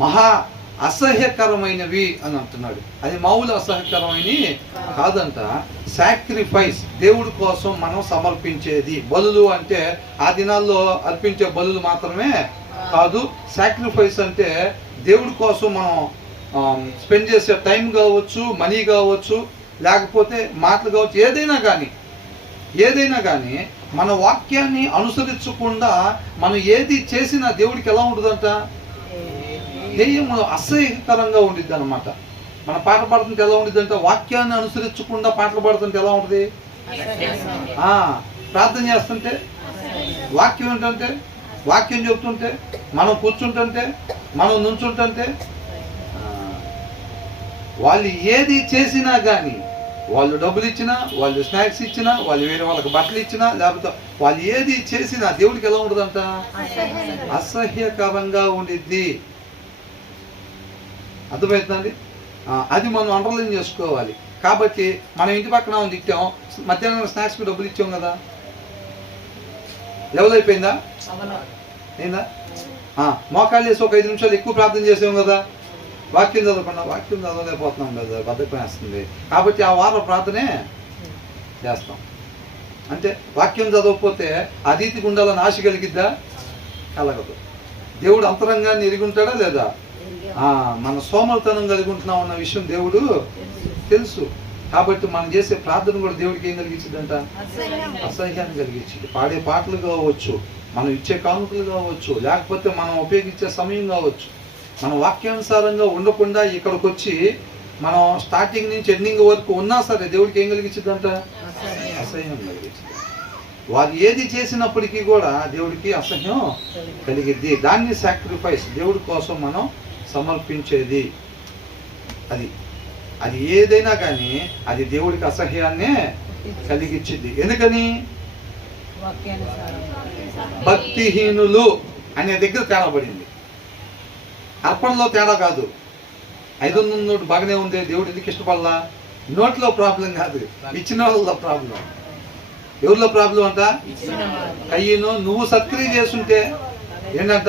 మహా అసహ్యకరమైనవి అని అంటున్నాడు. అది మామూలు అసహ్యకరమైనవి కాదంట. సాక్రిఫైస్, దేవుడి కోసం మనం సమర్పించేది. బలులు అంటే ఆ దినాల్లో అర్పించే బలులు మాత్రమే కాదు. సాక్రిఫైస్ అంటే దేవుడి కోసం మనం స్పెండ్ చేసే టైం కావచ్చు, మనీ కావచ్చు, లేకపోతే మాటలు కావచ్చు, ఏదైనా కానీ మన వాక్యాన్ని అనుసరించకుండా మనం ఏది చేసినా దేవుడికి ఎలా ఉంటుందంట? అసహ్యకరంగా ఉండిద్ది అనమాట. మన పాట పాడుతుంటే ఎలా ఉండిద్ది అంటే, వాక్యాన్ని అనుసరించకుండా పాటలు పాడుతుంటే ఎలా ఉంటుంది? ప్రార్థన చేస్తుంటే, వాక్యం ఏంటంటే, వాక్యం చెబుతుంటే, మనం కూర్చుంటుంటే, మనం నుంచుంటుంటే, వాళ్ళు ఏది చేసినా కానీ, వాళ్ళు డబ్బులు ఇచ్చినా, వాళ్ళు స్నాక్స్ ఇచ్చినా, వాళ్ళు వేరే వాళ్ళకి బట్టలు ఇచ్చినా, లేకపోతే వాళ్ళు ఏది చేసినా దేవుడికి ఎలా ఉంటుందంట? అసహ్యకరంగా ఉండిద్ది. అర్థమవుతుందండి? అది మనం అండర్లైన్ చేసుకోవాలి. కాబట్టి మనం ఇంటి పక్కన తిట్టాం, మధ్యాహ్నం స్నాక్స్కి డబ్బులు ఇచ్చాం కదా, లెవెల్ అయిపోయిందా? అయిందా? మోకాళ్ళు వేసి ఒక 5 నిమిషాలు ఎక్కువ ప్రార్థన చేసాం కదా, వాక్యం చదవకుండా, వాక్యం చదవలేకపోతున్నాం కదా, బద్ధకం వేస్తుంది. కాబట్టి ఆ వారం ప్రార్థనే చేస్తాం. అంటే వాక్యం చదవకపోతే ఆ రీతికి ఉండాలని ఆశ కలిగిద్దా? కలగదు. దేవుడు అంతరంగాన్ని ఎరిగి ఉంటాడా లేదా? మన సోమరితనం కలిగి ఉంటున్నాం అన్న విషయం దేవుడు తెలుసు. కాబట్టి మనం చేసే ప్రార్థన కూడా దేవుడికి ఏం కలిగించిందంట? అసహ్యాన్ని కలిగించింది. పాడే పాటలు కావచ్చు, మనం ఇచ్చే కానుకలు కావచ్చు, లేకపోతే మనం ఉపయోగించే సమయం కావచ్చు, మన వాక్యానుసారంగా ఉండకుండా ఇక్కడికి వచ్చి మనం స్టార్టింగ్ నుంచి ఎండింగ్ వరకు ఉన్నా సరే దేవుడికి ఏం కలిగించిందంట? అసహ్యం కలిగించింది. వారు ఏది చేసినప్పటికీ కూడా దేవుడికి అసహ్యం కలిగిద్ది. దాన్ని సాక్రిఫైస్, దేవుడి కోసం మనం సమర్పించేది. అది ఏదైనా కానీ అది దేవుడికి అసహ్యాన్నే కలిగించింది. ఎందుకని? భక్తిహీనులు అనే దగ్గర తేడా పడింది. అర్పణలో తేడా కాదు. 500 నోటు బాగానే ఉంది, దేవుడు ఎందుకు ఇష్టపడలా? నోట్లో ప్రాబ్లం కాదు, ఇచ్చిన వాళ్ళలో ప్రాబ్లం. ఎవరిలో ప్రాబ్లం అంట? అయ్యను నువ్వు సత్క్రియ చేస్తుంటే ఏంటంట?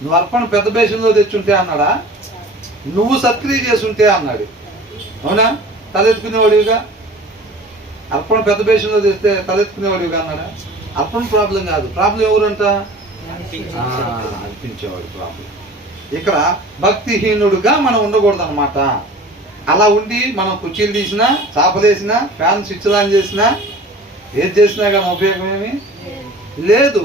నువ్వు అర్పణ పెద్ద బేషన్లో తెచ్చుంటే అన్నాడా? నువ్వు సత్క్రియ చేసుంటే అన్నాడు. అవునా? తలెత్తుకునేవాడివిగా. అర్పణ పెద్ద బేషన్లో తెస్తే తలెత్తుకునేవాడివిగా అన్నాడా? అర్పణ ప్రాబ్లం కాదు, ప్రాబ్లం ఎవరంట? అర్పించేవాడు ప్రాబ్లం. ఇక్కడ భక్తిహీనుడుగా మనం ఉండకూడదు అనమాట. అలా ఉండి మనం కుర్చీలు తీసినా, చాపలేసినా, ఫ్యాన్ స్విచ్ ఆన్ చేసినా, ఏది చేసినా కానీ ఉపయోగం ఏమీ లేదు.